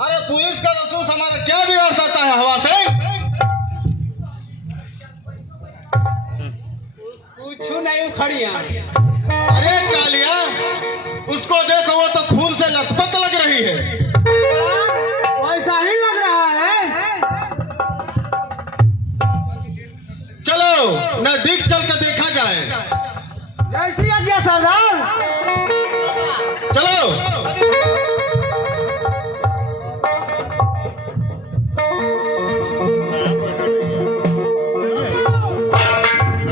अरे पुलिस का जासूस हमारा क्या बिगाड़ सकता है हवा से? कुछ नहीं उखड़िया। अरे कालिया, उसको देखो, वो तो खून से लथपथ लग रही है। वैसा ही लग रहा है। चलो नजदीक चल कर देखा जाए। जैसी आज्ञा सरदार। चलो।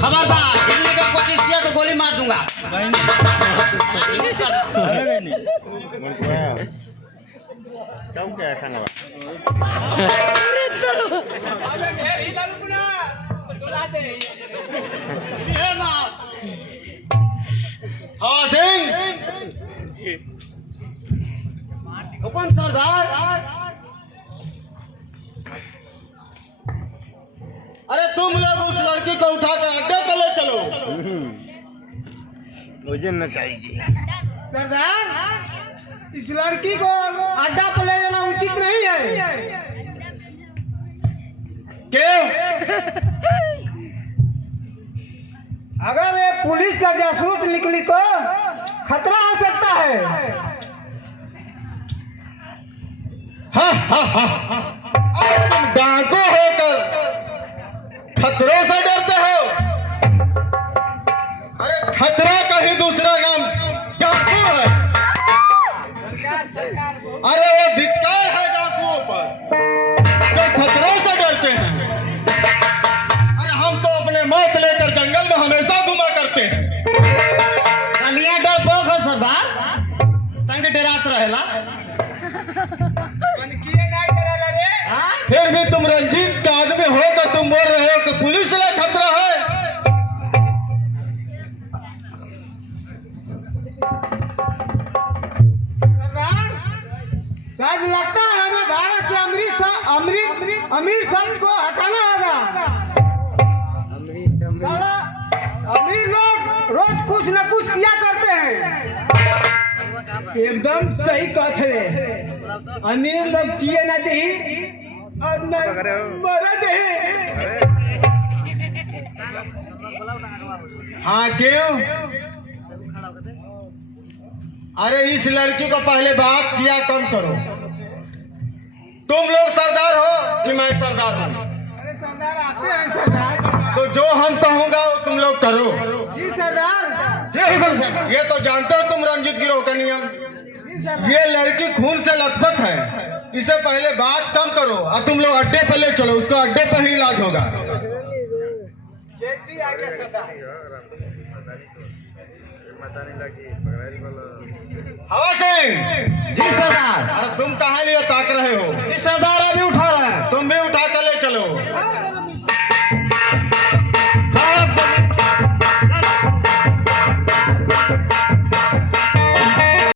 खबरदार, गिरने का कोशिश किया तो गोली मार दूंगा। हवा सिंह, हुकुम सरदार। अरे तुम लोग उस लड़की को उठाकर अड्डे पे ले चलो। मुझे न चाहिए सरदार, इस लड़की को अड्डा पर ले जाना उचित नहीं है। क्यों? अगर ये पुलिस का जासूस निकली तो खतरा हो सकता है। अरे तुम डाकू होकर खतरों से डरते हो? अरे खतरा का ही दूसरा नाम डाकू है। अरे वो धिक्कार है डाकुओं पर जो खतरों से डरते हैं। अरे हम तो अपने मौत लेकर जंगल में हमेशा घुमा करते हैं। कलिया डर पोख हो सरदार, तंग डरात रहेला। फिर भी तुम रंजीत का आदमी हो तो तुम बोल रहे हो कि पुलिस ने खतरा है। सरदार, शायद लगता है हमें भारत से अमीर संघ को हटाना होगा। साला, अमीर लोग रोज कुछ न कुछ किया करते हैं। एकदम सही कहते हैं। अमीर लोग जिए न दही और न मर दही। हाँ क्यों? अरे इस लड़की को पहले बात किया कम करो। तुम लोग सरदार हो कि मैं सरदार हूँ? अरे सरदार आते हैं सरदार। तो जो हम कहूँगा वो तुम लोग करो। जी सरदार। ये तो जानते हो तुम रंजीत गिरोह का नियम। जी सरदार। ये लड़की खून से लथपथ है, इसे पहले बात कम करो और तुम लोग अड्डे पे ले चलो। उसको अड्डे पे ही इलाज होगा। जैसी आज्ञा सरदार। हवा सिंह। जी सरदार। अरे तुम कहाँ लिए ताक रहे हो? जी सरदार,